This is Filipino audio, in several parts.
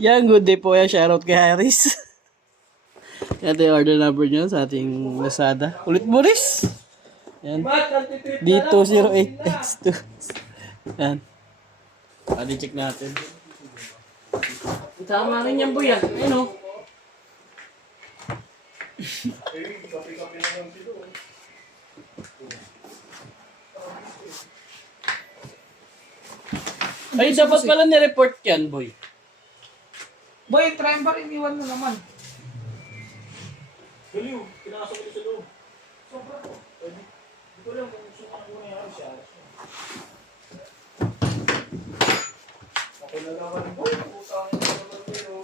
Yan, good day po yan. Shoutout kay Iris. Ito yung order number nyo sa ating Lazada. Ulit Boris. Yan. D208X2. Yan. Pwede check natin. Tama rin yan, boy. Ayun o. Ay, dapat pala nireport yan, boy. Boy, try ba rin iwan mo naman? Galiw, pinasok ko sa loob. Sobra ko. Hindi ko lang kung sukat mo na yan siya. Ako na naman po. Utangin ko naman pero.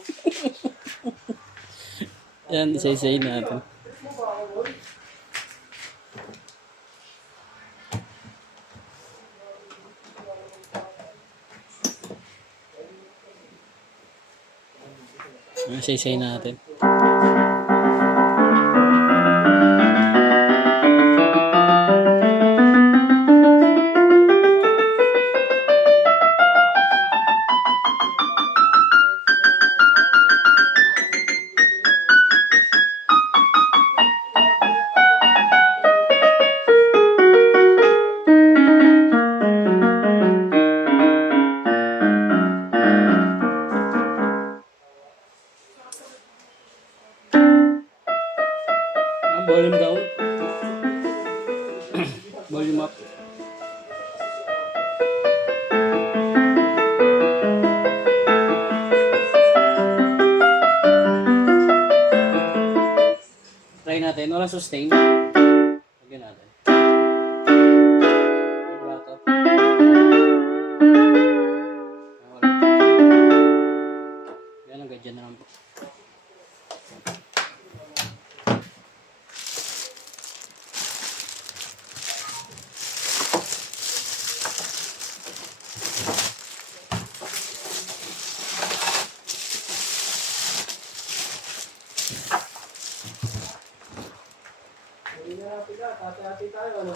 Yan, isa-isayin natin. Isa-isayin natin. Volume down. Volume up. Try natin. Walang sustain. Lagyan natin. Vibrato. Wala. Yan ang gadyan na lang po. Hindi na natin ka. Tati-hati tayo, ano?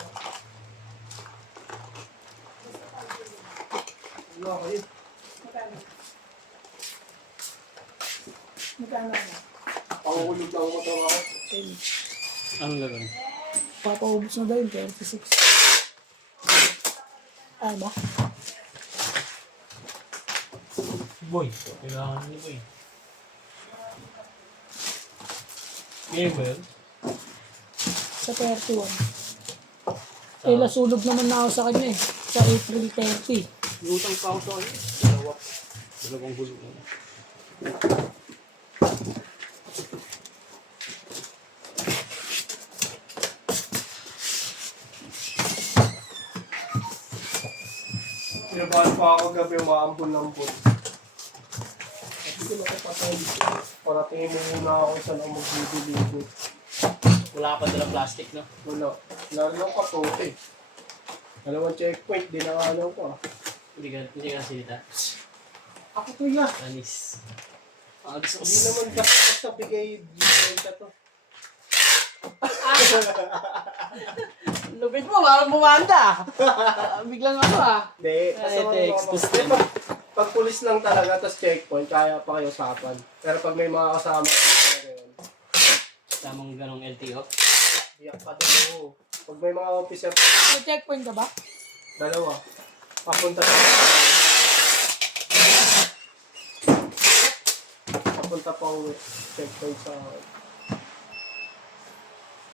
Ano ako yun? Magkano na? Pangukulog lang ako trabaho. Anong gagawin? Papaubos na daw yung 36. Ano ba? Boy, kailangan niyo boy. Ngayon ba yun? Sa 31. Eh, lasulog naman na ako sa kanya eh. Sa April 30. Lutang pa ako sa kanya. Dalawang hulog na. Pinabahan pa ako gabi umaampun-ampun. Sabi ko nakapatay. Paratingin mo muna ako sa lang magbibili. Wala pa dalang plastic, no? Wala. Lalo lang katote. Dalawang checkpoint, dinakalan ko ah. Hindi ka nasilita. Ako to yan. Anis. Hindi naman basta bigay bigay to. Lupit mo, parang bumanda. Biglang ako Hindi. Ay, text. Pag pulis lang talaga, tas checkpoint, kaya pa kayo usapan. Pero pag may mga kasama, talaga yun. Tamang ganong LTO. Iyak pa din mo. Pag may mga officer, May checkpoint ka ba? dalawa. Papunta pa uwi. Checkpoint sa